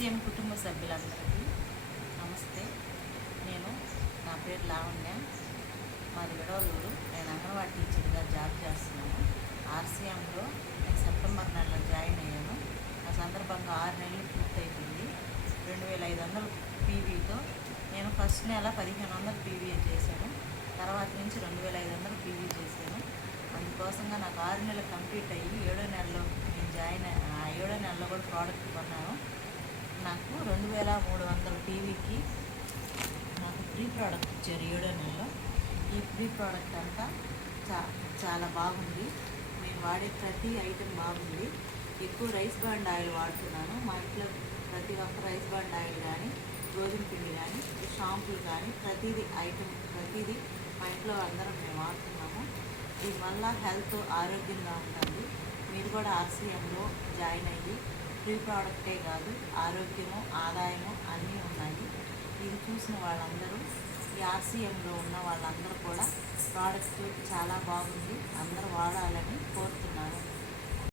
RCM కుటుంబ సభ్యులందరికీ నమస్తే. నా పేరు లావణ్య, మాది విడవలూరు. నేను అంగన్వాడీ టీచర్గా జాబ్ చేస్తున్నాను. ఆర్సీఎంలో నేను సెప్టెంబర్ నెలలో జాయిన్ అయ్యాను. ఆ సందర్భంగా 6 నెలలు పూర్తయిపోయింది. 2500 పీవీతో నేను ఫస్ట్ నెల 1500 పీవీ చేశాను. తర్వాత నుంచి 2500 పీవీ చేశాను. అందుకోసంగా నాకు 6 నెలలు కంప్లీట్ అయ్యి 7వ నెలలో నేను జాయిన్ 7వ నెలలో కూడా ప్రోడక్ట్ కొన్నాను. నాకు 2300 టీవీకి నాకు ఫ్రీ ప్రోడక్ట్ ఇచ్చారు 7వ నెలలో. ఈ ఫ్రీ ప్రోడక్ట్ అంతా చాలా బాగుంది. నేను వాడే ప్రతి ఐటెం బాగుంది. ఎక్కువ రైస్ బాండ్ ఆయిల్ వాడుతున్నాను. మా ఇంట్లో ప్రతి ఒక్క రైస్ బాండ్ ఆయిల్ కానీ, గోధుమ పిండి కానీ, షాంపూలు కానీ ప్రతిదీ మా ఇంట్లో అందరం మేము వాడుతున్నాము. దీనివల్ల హెల్త్ ఆరోగ్యంగా ఉంటుంది. మీరు కూడా ఆర్సీఎంలో జాయిన్ అయ్యి ఫ్రీ ప్రోడక్టే కాదు, ఆరోగ్యము, ఆదాయము అన్నీ ఉన్నాయి. ఇది చూసిన వాళ్ళందరూ, ఈ ఆర్సీఎంలో ఉన్న వాళ్ళందరూ కూడా ప్రోడక్ట్ చాలా బాగుంది, అందరూ వాడాలని కోరుతున్నాను.